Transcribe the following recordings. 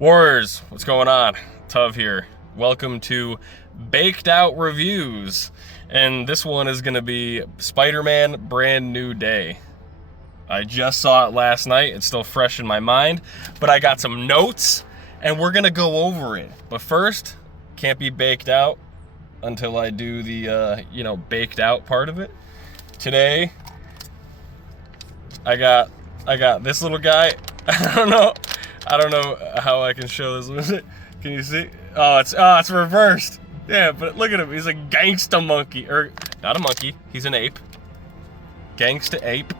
Warriors, what's going on? Tuv here. Welcome to Baked Out Reviews. And this one is going to be Spider-Man Brand New Day. I just saw it last night. It's still fresh in my mind. But I got some notes, and we're going to go over it. But first, can't be baked out until I do the, baked out part of it. Today, I got this little guy. I don't know how I can show this. Can you see? Oh, it's reversed. Yeah, but look at him. He's a gangsta monkey, or not a monkey. He's an ape. Gangsta ape.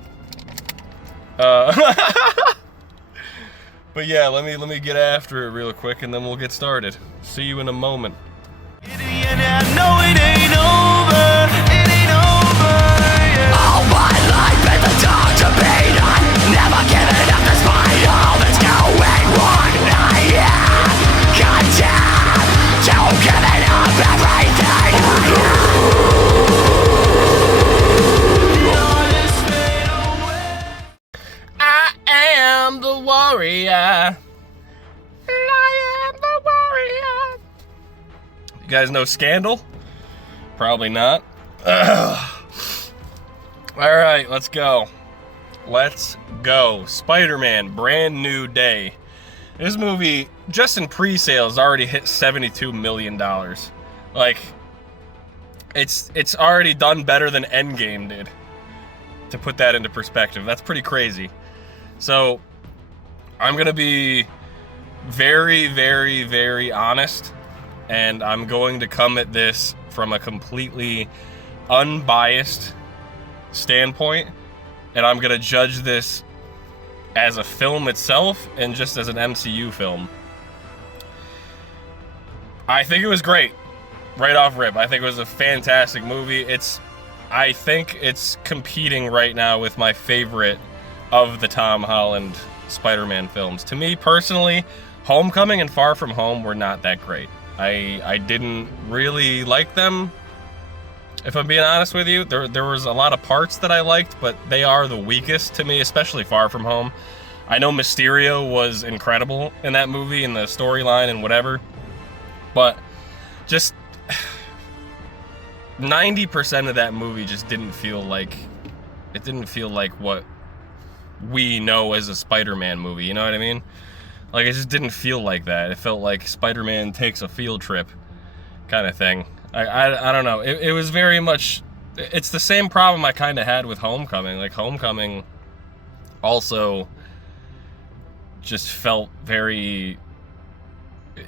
But yeah, let me get after it real quick, and then we'll get started. See you in a moment. All my life been the dog to beat on. Never giving up despite all that's going wrong. Goddamn, don't giving up everything. I am the warrior. I am the warrior. You guys know Scandal? Probably not. Ugh. All right, let's go. Spider-Man, Brand New Day. This movie, just in pre-sales, already hit $72 million. Like, it's already done better than Endgame did. To put that into perspective, that's pretty crazy. So, I'm gonna be very, very, very honest, and I'm going to come at this from a completely unbiased standpoint, and I'm gonna judge this as a film itself and just as an MCU film. I think it was great, right off rip. I think it was a fantastic movie. I think it's competing right now with my favorite of the Tom Holland Spider-Man films. To me personally, Homecoming and Far From Home were not that great. I didn't really like them. If I'm being honest with you, there was a lot of parts that I liked, but they are the weakest to me, especially Far From Home. I know Mysterio was incredible in that movie, in the storyline and whatever, but just 90% of that movie just didn't feel like what we know as a Spider-Man movie, you know what I mean? Like, it just didn't feel like that. It felt like Spider-Man takes a field trip kind of thing. I don't know. It was very much... It's the same problem I kind of had with Homecoming. Like, Homecoming also just felt very...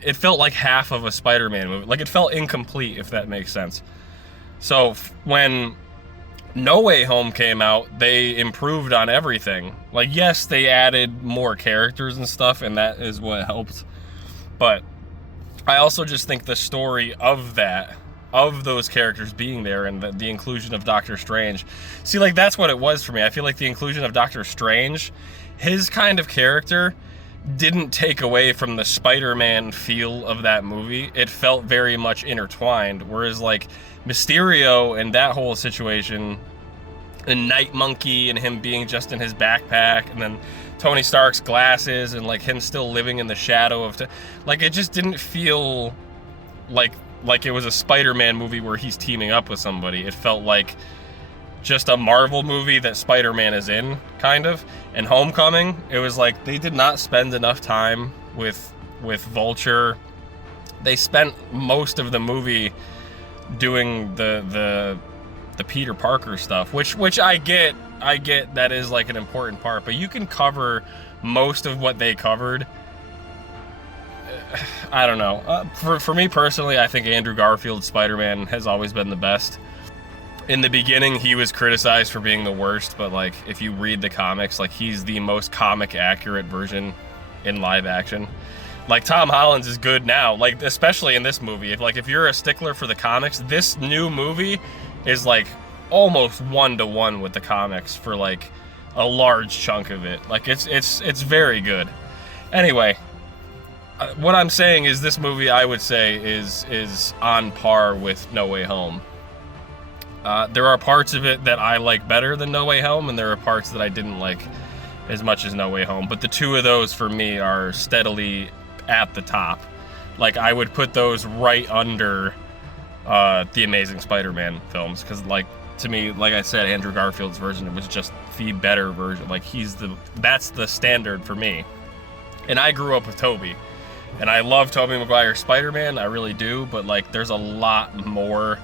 It felt like half of a Spider-Man movie. Like, it felt incomplete, if that makes sense. So, when No Way Home came out, they improved on everything. Like, yes, they added more characters and stuff, and that is what helped. But I also just think the story of those characters being there, and the inclusion of Doctor Strange. See, like, that's what it was for me. I feel like the inclusion of Doctor Strange, his kind of character, didn't take away from the Spider-Man feel of that movie. It felt very much intertwined, whereas, like, Mysterio and that whole situation, and Night Monkey and him being just in his backpack, and then Tony Stark's glasses, and, like, him still living in the shadow of... Like, it just didn't feel like it was a Spider-Man movie where he's teaming up with somebody. It felt like just a Marvel movie that Spider-Man is in, kind of. And Homecoming, it was like they did not spend enough time with Vulture. They spent most of the movie doing the Peter Parker stuff, which I get that is like an important part, but you can cover most of what they covered. I don't know. For me personally, I think Andrew Garfield's Spider-Man has always been the best. In the beginning, he was criticized for being the worst, but, like, if you read the comics, like, he's the most comic accurate version in live action. Like, Tom Holland's is good now, like, especially in this movie. If you're a stickler for the comics, this new movie is, like, almost one-to-one with the comics for, like, a large chunk of it. Like, it's very good. Anyway, what I'm saying is this movie, I would say, is on par with No Way Home. There are parts of it that I like better than No Way Home, and there are parts that I didn't like as much as No Way Home. But the two of those, for me, are steadily at the top. Like, I would put those right under the Amazing Spider-Man films, because, like, to me, like I said, Andrew Garfield's version was just the better version. Like, that's the standard for me. And I grew up with Tobey, and I love Tobey Maguire's Spider-Man, I really do, but, like, there's a lot more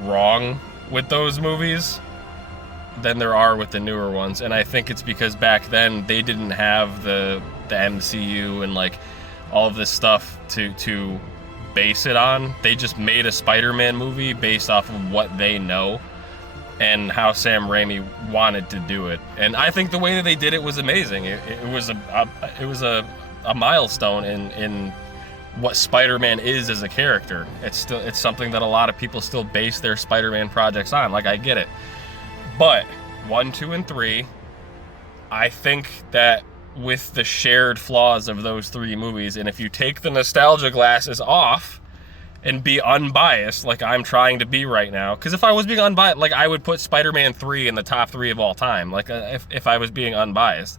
wrong with those movies than there are with the newer ones. And I think it's because back then they didn't have the MCU and, like, all of this stuff to base it on. They just made a Spider-Man movie based off of what they know and how Sam Raimi wanted to do it. And I think the way that they did it was amazing. It was a milestone in what Spider-Man is as a character. It's something that a lot of people still base their Spider-Man projects on. Like, I get it. But 1, 2, and 3, I think that with the shared flaws of those 3 movies, and if you take the nostalgia glasses off and be unbiased, like I'm trying to be right now, because if I was being unbiased, like, I would put Spider-Man 3 in the top 3 of all time, like, if I was being unbiased,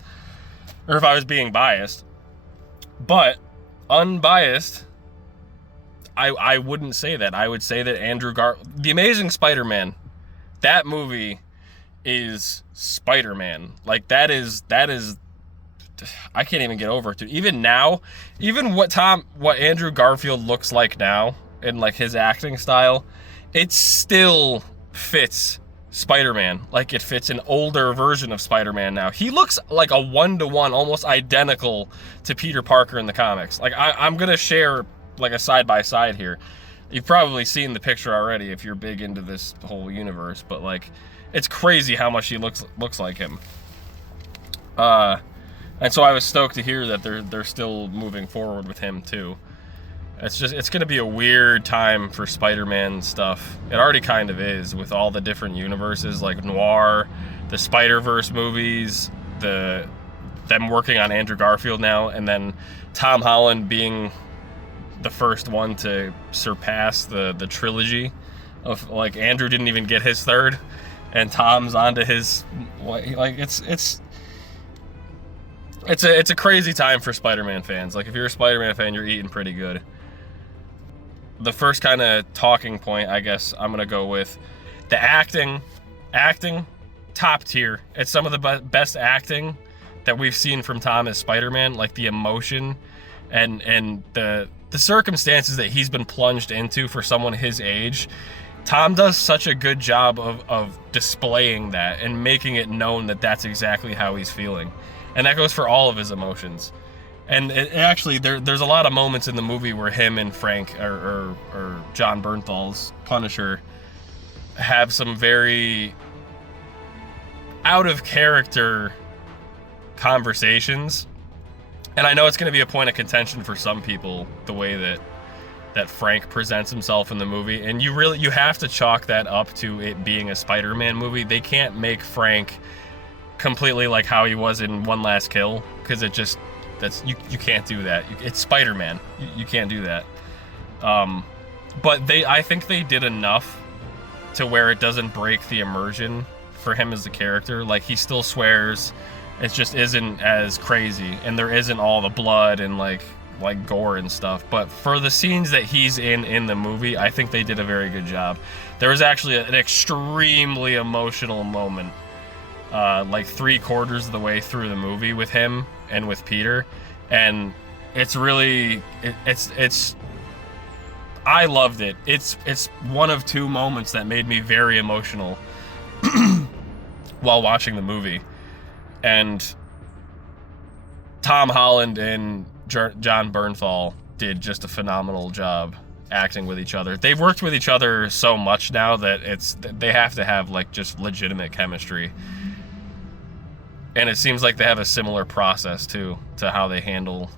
or if I was being biased. But unbiased, I wouldn't say that. I would say that The Amazing Spider-Man, that movie is Spider-Man. Like, that is I can't even get over it, dude. Even now, even what Andrew Garfield looks like now, and, like, his acting style, it still fits Spider-Man. Like, it fits an older version of Spider-Man now. He looks like a 1-to-1, almost identical to Peter Parker in the comics. Like, I'm gonna share, like, a side-by-side here. You've probably seen the picture already if you're big into this whole universe, but, like, it's crazy how much he looks like him. And so I was stoked to hear that they're still moving forward with him too. It's gonna be a weird time for Spider-Man stuff. It already kind of is, with all the different universes, like Noir, the Spider-Verse movies, them working on Andrew Garfield now, and then Tom Holland being the first one to surpass the trilogy of, like, Andrew didn't even get his third, and Tom's onto his, like, it's a crazy time for Spider-Man fans. Like, if you're a Spider-Man fan, you're eating pretty good. The first kind of talking point, I guess, I'm gonna go with the acting. Acting, top tier. It's some of the best acting that we've seen from Tom as Spider-Man. Like, the emotion and the circumstances that he's been plunged into for someone his age. Tom does such a good job of displaying that and making it known that that's exactly how he's feeling. And that goes for all of his emotions. And actually, there's a lot of moments in the movie where him and Frank, or John Bernthal's Punisher, have some very out-of-character conversations. And I know it's going to be a point of contention for some people, the way that Frank presents himself in the movie. And you have to chalk that up to it being a Spider-Man movie. They can't make Frank completely like how he was in One Last Kill, because you can't do that. It's Spider-Man. You can't do that. But I think they did enough to where it doesn't break the immersion for him as a character. Like, he still swears. It just isn't as crazy, and there isn't all the blood and like gore and stuff. But for the scenes that he's in the movie, I think they did a very good job. There was actually an extremely emotional moment, like 3/4 of the way through the movie with him and with Peter, and it's really it's I loved it. It's one of 2 moments that made me very emotional while watching the movie. And Tom Holland and John Bernthal did just a phenomenal job acting with each other. They've worked with each other so much now that they have to have, like, just legitimate chemistry. And it seems like they have a similar process too to how they handle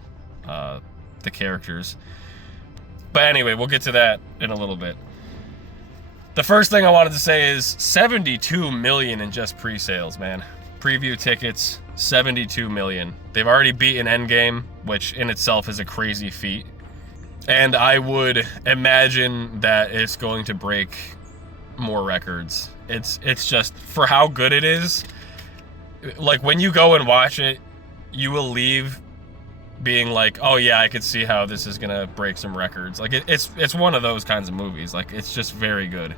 the characters. But anyway, we'll get to that in a little bit. The first thing I wanted to say is 72 million in just pre-sales, man. Preview tickets, 72 million. They've already beaten Endgame, which in itself is a crazy feat. And I would imagine that it's going to break more records. It's just, for how good it is, like, when you go and watch it, you will leave being like, oh yeah, I could see how this is gonna break some records. Like it's one of those kinds of movies. Like it's just very good.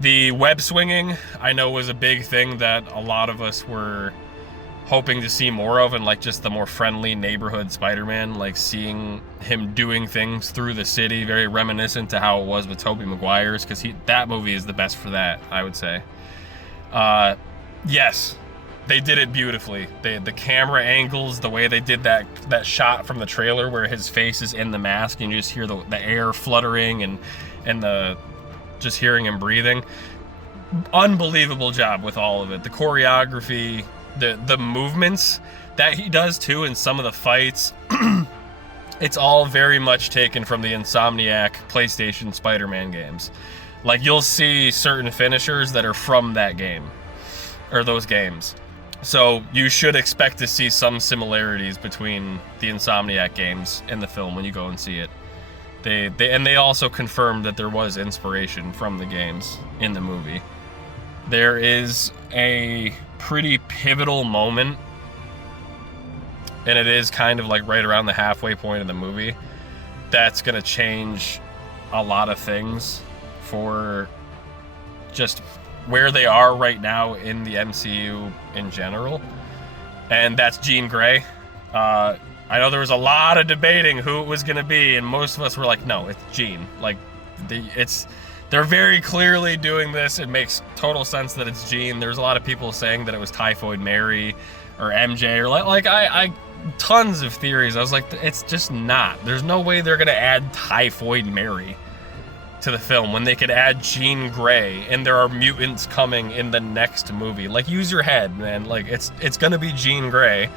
The web swinging, I know, was a big thing that a lot of us were hoping to see more of, and like just the more friendly neighborhood Spider-Man, like seeing him doing things through the city, very reminiscent to how it was with Tobey Maguire's, because that movie is the best for that, I would say. Yes, they did it beautifully. The camera angles, the way they did that shot from the trailer where his face is in the mask and you just hear the air fluttering and the just hearing him breathing. Unbelievable job with all of it. The choreography, the movements that he does too in some of the fights. It's all very much taken from the Insomniac PlayStation Spider-Man games. Like you'll see certain finishers that are from that game or those games. So you should expect to see some similarities between the Insomniac games and the film when you go and see it. They also confirmed that there was inspiration from the games in the movie. There is a pretty pivotal moment, and it is kind of like right around the halfway point of the movie, that's gonna change a lot of things for just where they are right now in the MCU in general, and that's Jean Grey. I know there was a lot of debating who it was going to be, and most of us were like, no, it's Jean. Like, they're very clearly doing this. It makes total sense that it's Jean. There's a lot of people saying that it was Typhoid Mary or MJ, or I tons of theories. I was like, it's just not. There's no way they're going to add Typhoid Mary to the film when they could add Jean Grey, and there are mutants coming in the next movie. Like, use your head, man. Like, it's going to be Jean Grey.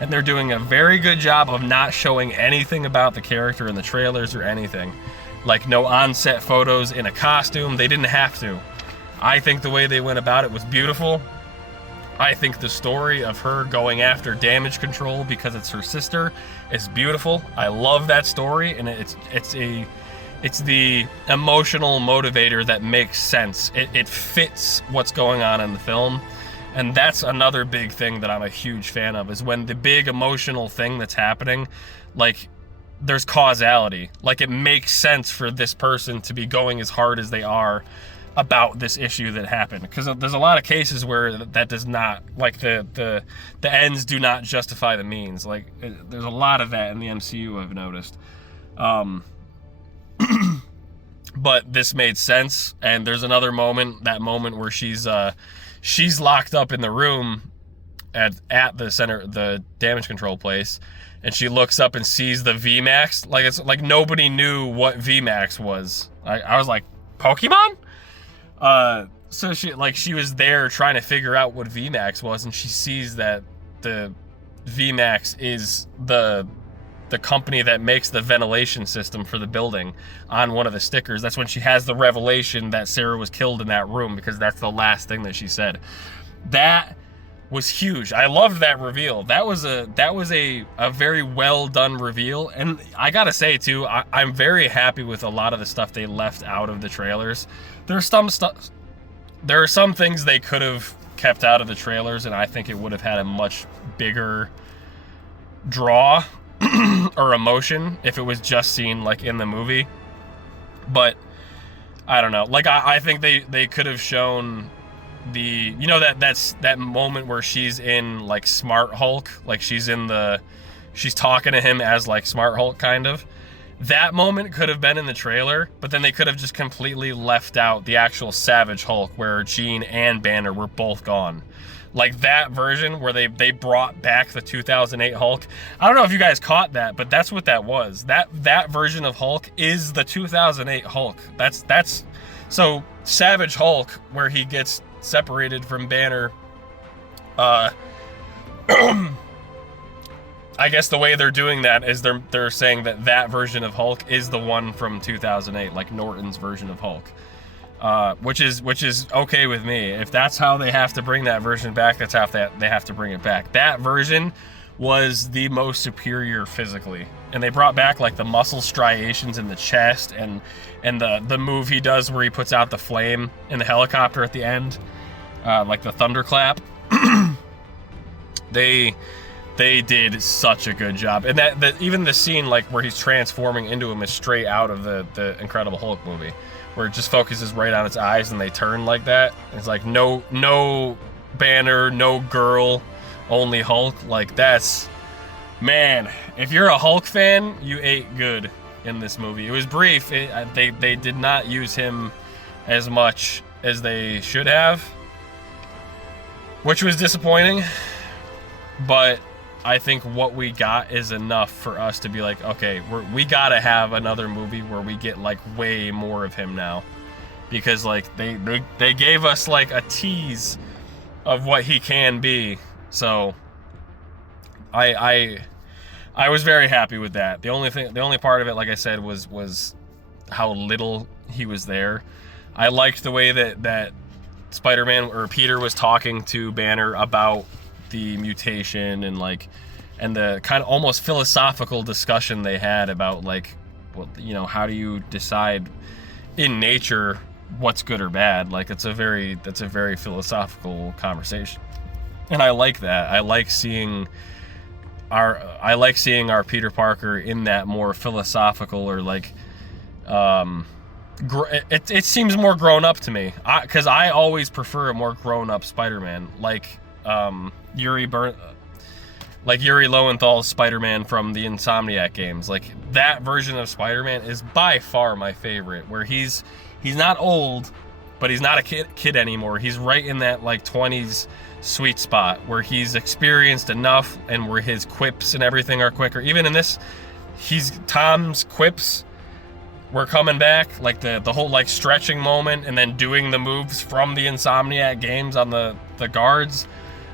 And they're doing a very good job of not showing anything about the character in the trailers or anything. Like, no on-set photos in a costume. They didn't have to. I think the way they went about it was beautiful. I think the story of her going after Damage Control because it's her sister is beautiful. I love that story, and it's the emotional motivator that makes sense. It fits what's going on in the film. And that's another big thing that I'm a huge fan of, is when the big emotional thing that's happening, like, there's causality. Like, it makes sense for this person to be going as hard as they are about this issue that happened. Because there's a lot of cases where that does not, like, the ends do not justify the means. Like, there's a lot of that in the MCU, I've noticed. But this made sense, and there's another moment, that moment where she's locked up in the room at the center, the Damage Control place, and she looks up and sees the VMAX. Like, it's like nobody knew what VMAX was. I was like, Pokemon? So she was there trying to figure out what VMAX was, and she sees that the VMAX is the company that makes the ventilation system for the building on one of the stickers. That's when she has the revelation that Sarah was killed in that room, because that's the last thing that she said. That was huge. I loved that reveal. That was a very well done reveal. And I gotta say too, I'm very happy with a lot of the stuff they left out of the trailers. There are some things they could have kept out of the trailers, and I think it would have had a much bigger draw or emotion if it was just seen like in the movie. But I don't know, like I think they could have shown that moment where she's in like Smart Hulk, like she's talking to him as like Smart Hulk kind of. That moment could have been in the trailer, but then they could have just completely left out the actual Savage Hulk where Jean and Banner were both gone. Like that version where they brought back the 2008 Hulk. I don't know if you guys caught that, but that's what that was. That version of Hulk is the 2008 Hulk. That's so Savage Hulk, where he gets separated from Banner. I guess the way they're doing that is they're saying that version of Hulk is the one from 2008, like Norton's version of Hulk. Which is okay with me. If that's how they have to bring that version back, that's how they have to bring it back. That version was the most superior physically, and they brought back like the muscle striations in the chest and the move he does where he puts out the flame in the helicopter at the end, like the thunderclap. They They did such a good job, and that even the scene like where he's transforming into him is straight out of the Incredible Hulk movie, where it just focuses right on its eyes and they turn like that. It's like no Banner, no girl, only Hulk. Like that's, man, if you're a Hulk fan, you ate good in this movie. It was brief. They did not use him as much as they should have, which was disappointing, but I think what we got is enough for us to be like, okay, we gotta have another movie where we get like way more of him now, because like they gave us like a tease of what he can be. So I was very happy with that. The only part of it, like I said, was how little he was there. I liked the way that Spider-Man or Peter was talking to Banner about the mutation and the kind of almost philosophical discussion they had about like, well, you know, how do you decide in nature what's good or bad? Like that's a very philosophical conversation, and I like that. I like seeing our Peter Parker in that more philosophical or like it seems more grown up to me, because I always prefer a more grown up Spider-Man, like Yuri Lowenthal's Spider-Man from the Insomniac games. Like that version of Spider-Man is by far my favorite, where he's not old, but he's not a kid anymore. He's right in that like 20s sweet spot where he's experienced enough and where his quips and everything are quicker. Even in this, Tom's quips were coming back, like the whole like stretching moment and then doing the moves from the Insomniac games on the guards.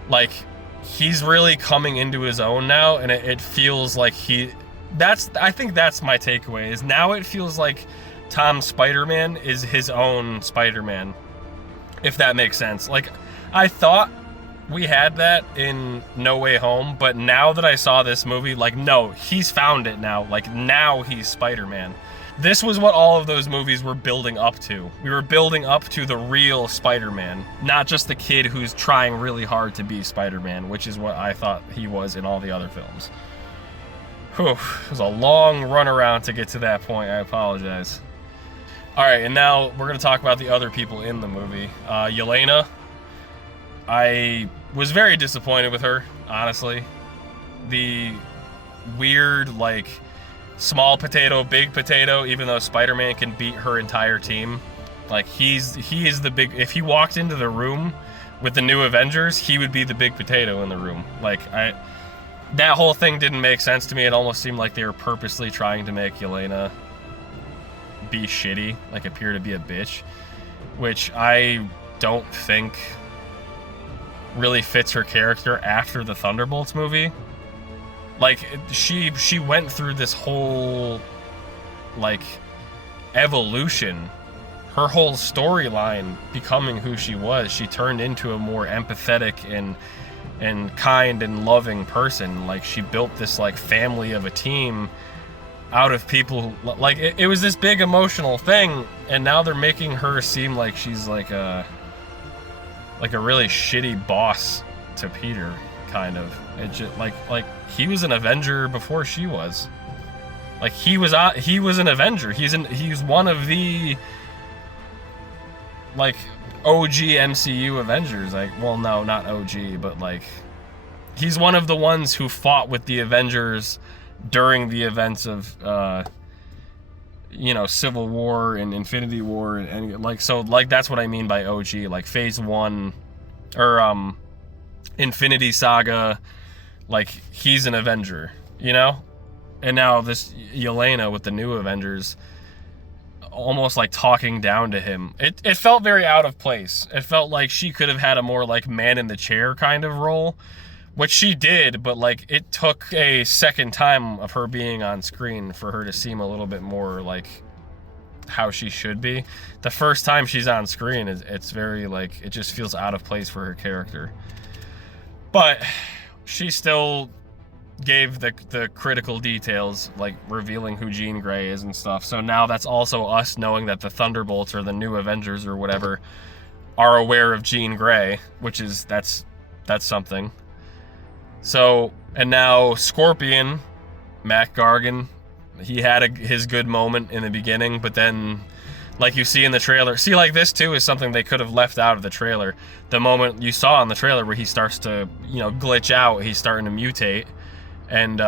Like he's really coming into his own now, and it feels like I think that's my takeaway, is now it feels like Tom Spider-Man is his own Spider-Man, if that makes sense. Like I thought we had that in No Way Home, but now that I saw this movie, like no, he's found it now. Like now he's Spider-Man. This was what all of those movies were building up to. We were building up to the real Spider-Man, not just the kid who's trying really hard to be Spider-Man, which is what I thought he was in all the other films. Whew, it was a long run around to get to that point. I apologize. All right, and now we're going to talk about the other people in the movie. Yelena, I was very disappointed with her, honestly. The weird, like, small potato, big potato, even though Spider-Man can beat her entire team. Like, he is the big... If he walked into the room with the new Avengers, he would be the big potato in the room. Like, that whole thing didn't make sense to me. It almost seemed like they were purposely trying to make Yelena be shitty, like appear to be a bitch, which I don't think really fits her character after the Thunderbolts movie. Like, she went through this whole, like, evolution. Her whole storyline becoming who she was, she turned into a more empathetic and kind and loving person. Like, she built this, like, family of a team out of people. Like, it was this big emotional thing, and now they're making her seem like she's like a really shitty boss to Peter, kind of. It just like he was an Avenger before she was. Like, he was an Avenger. He's one of the, like, OG MCU Avengers. Like, well, no, not OG, but like he's one of the ones who fought with the Avengers during the events of Civil War and Infinity War, and like, so like that's what I mean by OG, like Phase 1 or Infinity Saga. Like, he's an Avenger, you know? And now this Yelena with the new Avengers almost like talking down to him. It felt very out of place. It felt like she could have had a more like man in the chair kind of role, which she did, but like it took a second time of her being on screen for her to seem a little bit more like how she should be. The first time she's on screen, it's very like, it just feels out of place for her character. But she still gave the critical details, like revealing who Jean Grey is and stuff. So now that's also us knowing that the Thunderbolts or the new Avengers or whatever are aware of Jean Grey, which is that's something. So, and now Scorpion, Mac Gargan, he had his good moment in the beginning, but then, like you see in the trailer, see, like this too is something they could have left out of the trailer. The moment you saw in the trailer where he starts to, glitch out, he's starting to mutate, and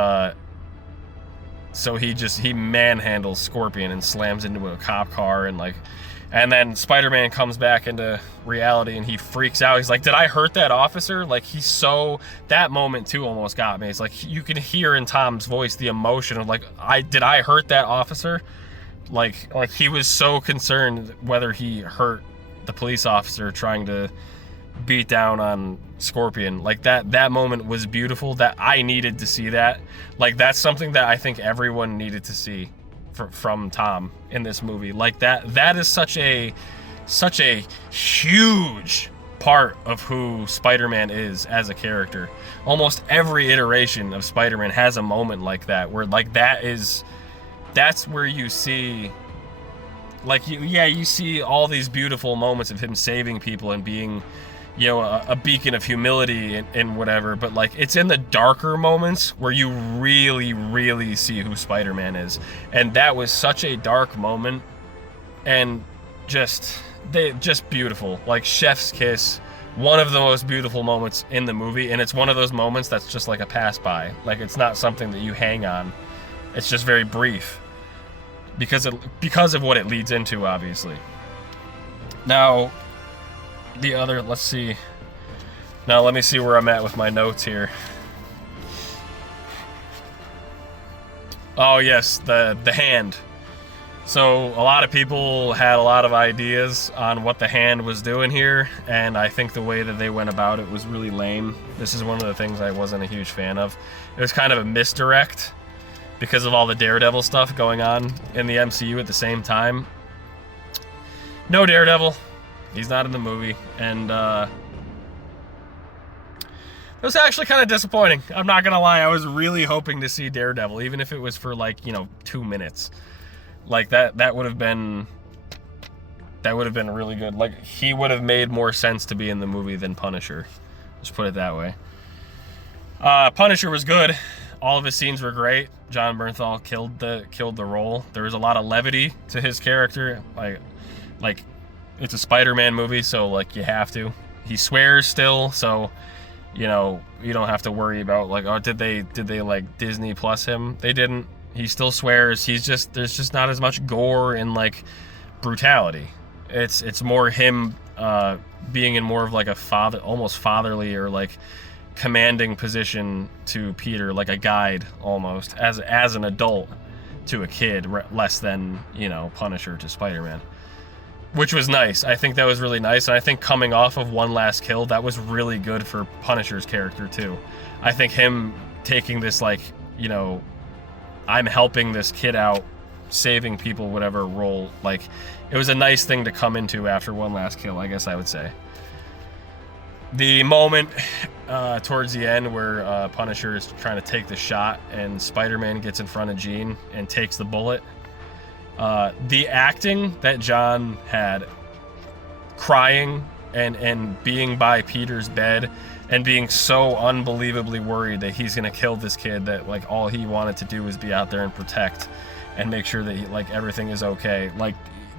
so he manhandles Scorpion and slams into a cop car, and then Spider-Man comes back into reality and he freaks out. He's like, did I hurt that officer? Like, that moment too almost got me. It's like, you can hear in Tom's voice the emotion of like, did I hurt that officer? Like he was so concerned whether he hurt the police officer trying to beat down on Scorpion. Like, that moment was beautiful. That I needed to see that. Like, that's something that I think everyone needed to see from Tom in this movie. Like, that is such a huge part of who Spider-Man is as a character. Almost every iteration of Spider-Man has a moment like that, where like that's where you see, like, you see all these beautiful moments of him saving people and being, a beacon of humility and whatever, but like, it's in the darker moments where you really, really see who Spider-Man is. And that was such a dark moment, and just beautiful. Like, chef's kiss, one of the most beautiful moments in the movie, and it's one of those moments that's just like a pass by. Like, it's not something that you hang on. It's just very brief because of what it leads into, obviously. Now, let's see. Now, let me see where I'm at with my notes here. Oh, yes, the hand. So, a lot of people had a lot of ideas on what the hand was doing here, and I think the way that they went about it was really lame. This is one of the things I wasn't a huge fan of. It was kind of a misdirect because of all the Daredevil stuff going on in the MCU at the same time. No Daredevil. He's not in the movie, and it was actually kind of disappointing. I'm not gonna lie, I was really hoping to see Daredevil, even if it was for 2 minutes. Like, that would have been really good. Like, he would have made more sense to be in the movie than Punisher. Just put it that way. Punisher was good. All of his scenes were great. Jon Bernthal killed the role. There was a lot of levity to his character. Like it's a Spider-Man movie, so like you have to. He swears still, so you don't have to worry about like, oh, did they like Disney Plus him? They didn't. He still swears. There's just not as much gore and like brutality. It's more him being in more of like a almost fatherly or like commanding position to Peter, like a guide almost, as an adult to a kid, less than Punisher to Spider-Man. Which was nice. I think that was really nice, and I think coming off of One Last Kill, that was really good for Punisher's character too. I think him taking this like, I'm helping this kid out, saving people, whatever role, like, it was a nice thing to come into after One Last Kill, I guess I would say. The moment towards the end where Punisher is trying to take the shot and Spider-Man gets in front of Jean and takes the bullet. The acting that John had, crying and being by Peter's bed and being so unbelievably worried that he's gonna kill this kid, that like all he wanted to do was be out there and protect and make sure that everything is okay. Like,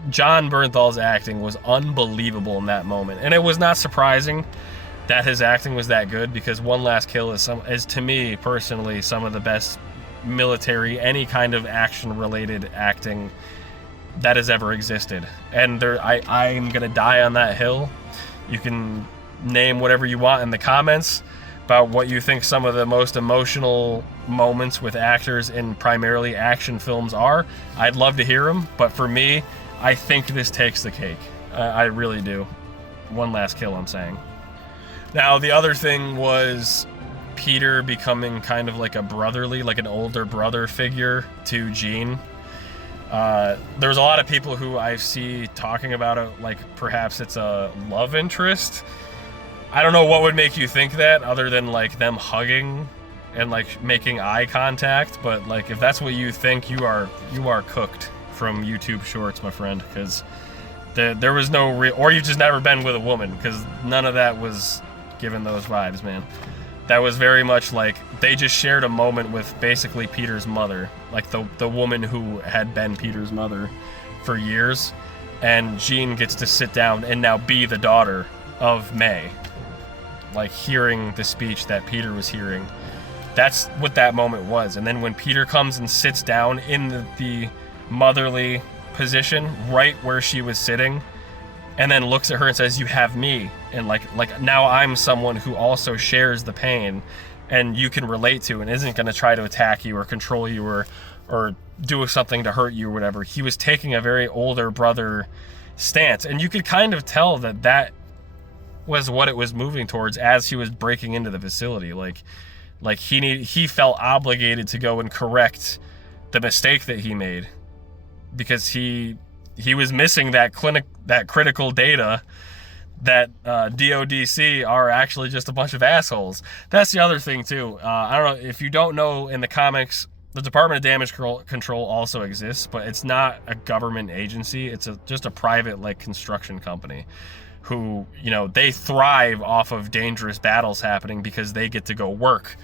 Jon Bernthal's acting was unbelievable in that moment, and it was not surprising that his acting was that good, because One Last Kill is to me personally some of the best military, any kind of action related acting that has ever existed. And I'm gonna die on that hill. You can name whatever you want in the comments about what you think some of the most emotional moments with actors in primarily action films are. I'd love to hear them, but for me, I think this takes the cake. I really do. One Last Kill, I'm saying. Now, the other thing was Peter becoming kind of like an older brother figure to Jean. There's a lot of people who I see talking about it like perhaps it's a love interest. I don't know what would make you think that, other than like them hugging and like making eye contact, but like if that's what you think, you are cooked from YouTube Shorts, my friend, because there was no or you've just never been with a woman, because none of that was given those vibes, man. that was very much like they just shared a moment with basically Peter's mother, like the woman who had been Peter's mother for years, and Jean gets to sit down and now be the daughter of May, like hearing the speech that Peter was hearing. That's what that moment was. And then when Peter comes and sits down in the motherly position right where she was sitting, and then looks at her and says, "You have me," and like now I'm someone who also shares the pain and you can relate to and isn't going to try to attack you or control you or do something to hurt you or whatever. He was taking a very older brother stance, and you could kind of tell that was what it was moving towards as he was breaking into the facility. Like he felt obligated to go and correct the mistake that he made, because he was missing that critical data that DODC are actually just a bunch of assholes. That's the other thing too. I don't know if you don't know, in the comics, the Department of Damage Control also exists, but it's not a government agency. It's just a private like construction company who, you know, they thrive off of dangerous battles happening because they get to go work.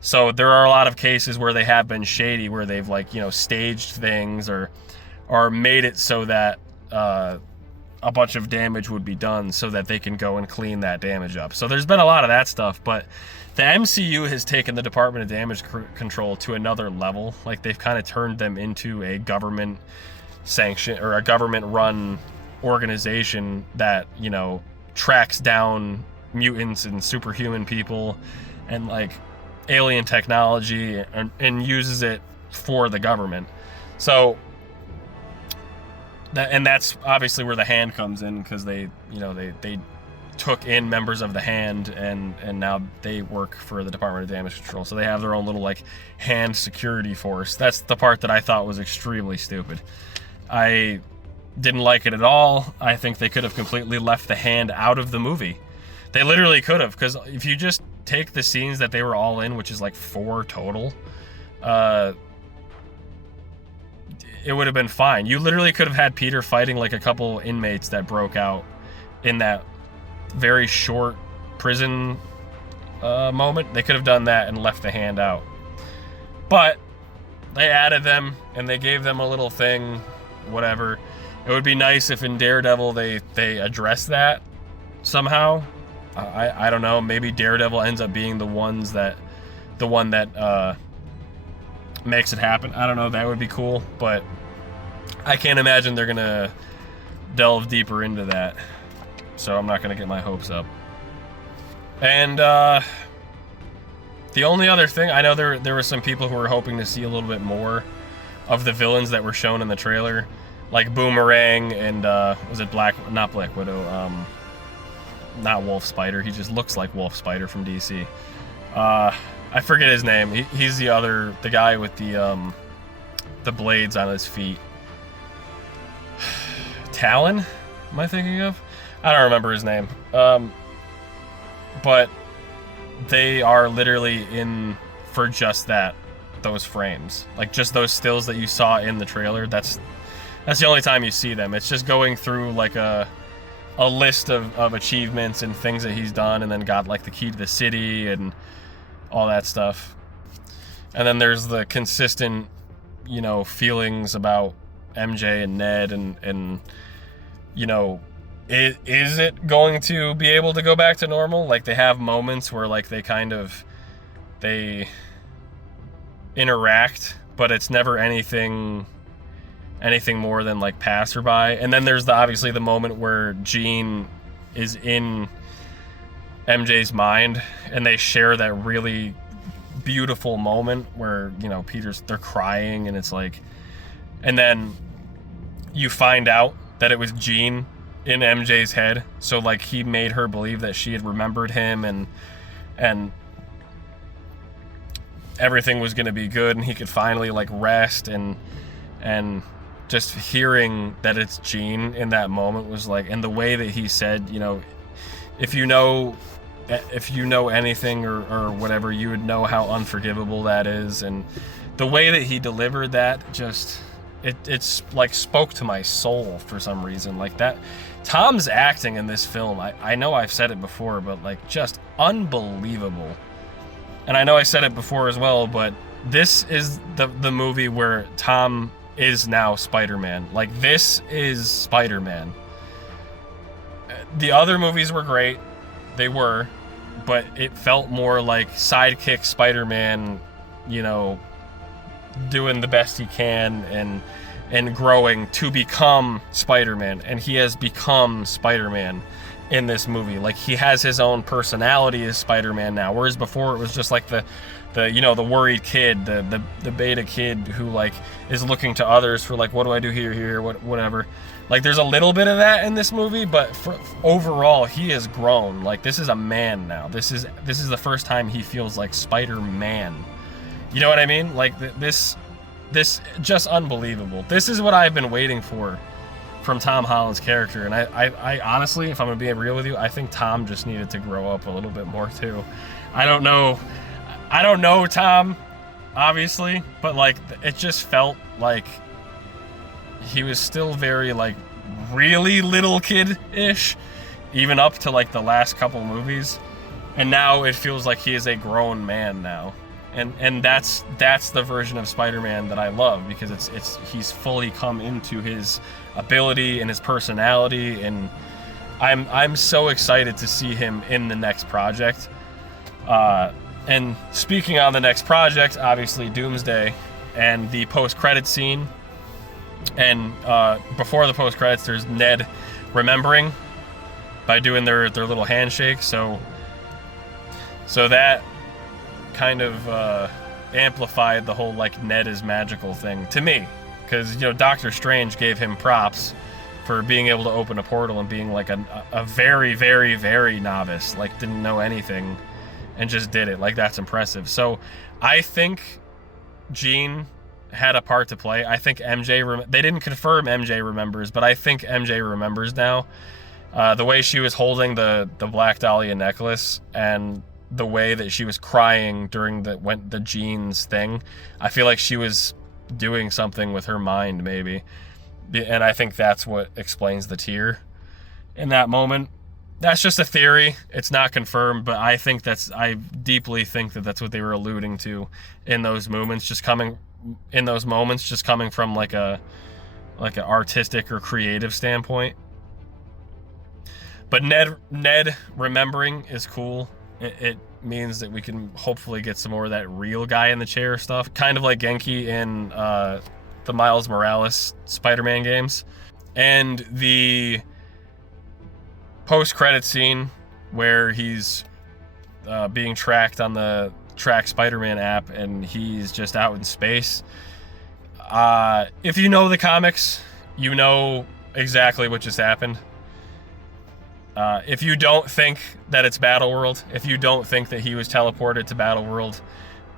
So there are a lot of cases where they have been shady, where they've like, you know, staged things or made it so that a bunch of damage would be done so that they can go and clean that damage up. So there's been a lot of that stuff, but the MCU has taken the Department of Damage Control to another level. Like they've kind of turned them into a government sanction or a government run organization that, you know, tracks down mutants and superhuman people and like alien technology and uses it for the government. So that's obviously where the Hand comes in, because they took in members of the Hand and now they work for the Department of Damage Control. So they have their own little like Hand security force. That's the part that I thought was extremely stupid. I didn't like it at all. I think they could have completely left the Hand out of the movie. They literally could have, because if you just take the scenes that they were all in, which is like 4 total, it would have been fine. You literally could have had Peter fighting like a couple inmates that broke out in that very short prison moment. They could have done that and left the Hand out. But they added them and they gave them a little thing, whatever. It would be nice if in Daredevil they address that somehow. I don't know. Maybe Daredevil ends up being the one that makes it happen. I don't know. That would be cool, but I can't imagine they're gonna delve deeper into that. So I'm not gonna get my hopes up. And the only other thing, I know there were some people who were hoping to see a little bit more of the villains that were shown in the trailer, like Boomerang and was it not Black Widow, not Wolf Spider. He just looks like Wolf Spider from DC. I forget his name. He's the guy with the blades on his feet. Talon? Am I thinking of? I don't remember his name. But they are literally in for just that, those frames. Like just those stills that you saw in the trailer. That's the only time you see them. It's just going through like a list of achievements and things that he's done, and then got like the key to the city and all that stuff. And then there's the consistent, you know, feelings about MJ and Ned and you know, is it going to be able to go back to normal? Like they have moments where like they interact, but it's never anything more than like passerby. And then there's obviously the moment where Jean is in MJ's mind and they share that really beautiful moment where, you know, they're crying and it's like, and then you find out that it was Jean in MJ's head. So like he made her believe that she had remembered him and everything was going to be good and he could finally like rest, and just hearing that it's Jean in that moment was like, and the way that he said, you know, if you know anything or whatever, you would know how unforgivable that is. And the way that he delivered that, just it's like spoke to my soul for some reason. Like that, Tom's acting in this film, I know I've said it before, but like just unbelievable. and I know I said it before as well, but this is the movie where Tom is now Spider-Man. Like, this is Spider-Man. The other movies were great. They were. But it felt more like sidekick Spider-Man, you know, doing the best he can and growing to become Spider-Man. And he has become Spider-Man in this movie. Like, he has his own personality as Spider-Man now, whereas before it was just like the you know, the worried kid, the beta kid who, like, is looking to others for, like, what do I do here, whatever. Like, there's a little bit of that in this movie, but overall, he has grown. Like, this is a man now. This is the first time he feels like Spider-Man. You know what I mean? Like, this just unbelievable. This is what I've been waiting for from Tom Holland's character, and I honestly, if I'm gonna be real with you, I think Tom just needed to grow up a little bit more too. I don't know Tom, obviously, but, like, it just felt like he was still very, like, really little kid-ish, even up to, like, the last couple movies, and now it feels like he is a grown man now, and that's the version of Spider-Man that I love, because he's fully come into his ability and his personality, and I'm so excited to see him in the next project. And speaking on the next project, obviously Doomsday and the post-credit scene. And before the post-credits, there's Ned remembering by doing their little handshake. So that kind of amplified the whole, like, Ned is magical thing to me. Because, you know, Doctor Strange gave him props for being able to open a portal and being, like, a very, very, very novice. Like, didn't know anything and just did it. Like, that's impressive. So I think Jean had a part to play. I think MJ, they didn't confirm MJ remembers, but I think MJ remembers now. The way she was holding the Black Dahlia necklace and the way that she was crying during the Jean's thing, I feel like she was doing something with her mind, maybe. And I think that's what explains the tear in that moment. That's just a theory. It's not confirmed, but I deeply think that that's what they were alluding to in those moments, just coming from like an artistic or creative standpoint. But Ned remembering is cool. It means that we can hopefully get some more of that real guy in the chair stuff, kind of like Genki in the Miles Morales Spider-Man games. And the post-credit scene where he's being tracked on the Track Spider-Man app and he's just out in space. If you know the comics, you know exactly what just happened. If you don't think that it's Battleworld, if you don't think that he was teleported to Battleworld,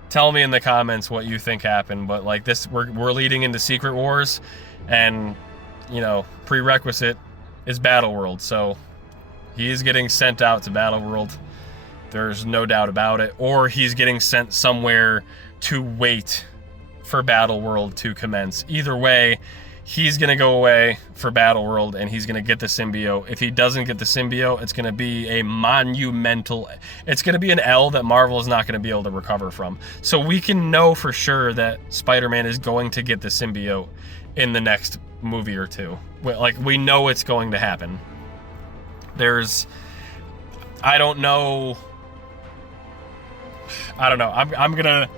tell me in the comments what you think happened. But, like, this, we're leading into Secret Wars, and, you know, prerequisite is Battleworld. So he is getting sent out to Battleworld. There's no doubt about it. Or he's getting sent somewhere to wait for Battleworld to commence. Either way, he's going to go away for Battleworld, and he's going to get the symbiote. If he doesn't get the symbiote, it's going to be a monumental... It's going to be an L that Marvel is not going to be able to recover from. So we can know for sure that Spider-Man is going to get the symbiote in the next movie or two. Like, we know it's going to happen. I don't know. I'm gonna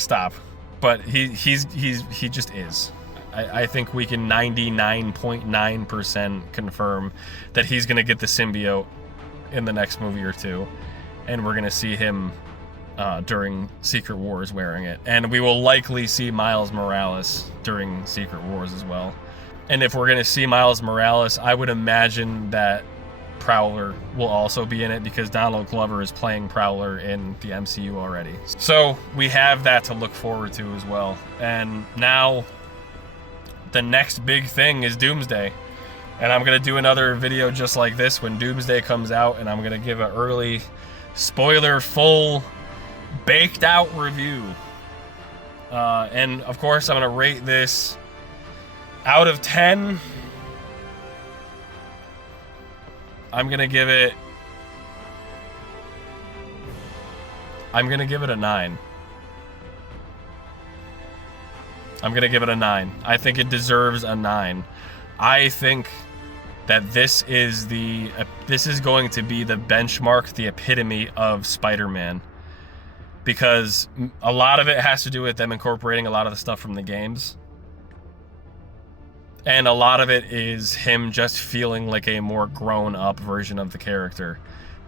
stop. But he just is. I think we can 99.9% confirm that he's going to get the symbiote in the next movie or two. And we're going to see him during Secret Wars wearing it. And we will likely see Miles Morales during Secret Wars as well. And if we're going to see Miles Morales, I would imagine that Prowler will also be in it, because Donald Glover is playing Prowler in the MCU already. So we have that to look forward to as well. And now the next big thing is Doomsday. And I'm going to do another video just like this when Doomsday comes out, and I'm going to give an early, spoiler full, baked out review. And of course, I'm going to rate this out of 10. I'm going to give it I'm gonna give it a 9. I'm gonna give it a 9. I think it deserves a 9. I think that this is going to be the benchmark, the epitome of Spider-Man, because a lot of it has to do with them incorporating a lot of the stuff from the games, and a lot of it is him just feeling like a more grown-up version of the character.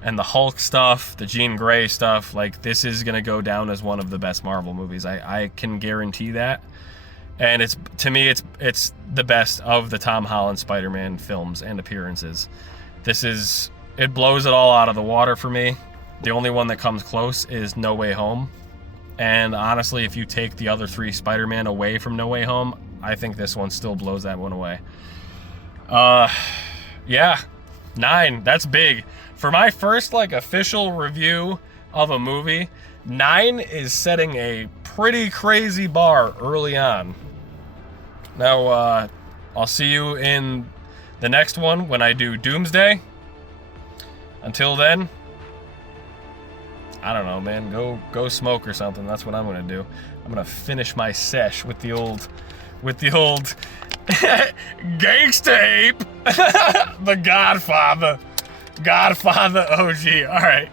And the Hulk stuff, the Jean Grey stuff, like, this is gonna go down as one of the best Marvel movies. I can guarantee that. And it's, to me, it's the best of the Tom Holland Spider-Man films and appearances. It blows it all out of the water for me. The only one that comes close is No Way Home. And honestly, if you take the other 3 Spider-Man away from No Way Home, I think this one still blows that one away. Yeah, 9, that's big. For my first, like, official review of a movie, 9 is setting a pretty crazy bar early on. Now, I'll see you in the next one when I do Doomsday. Until then, I don't know, man. Go smoke or something. That's what I'm gonna do. I'm gonna finish my sesh with the old gangsta ape, the Godfather OG. All right.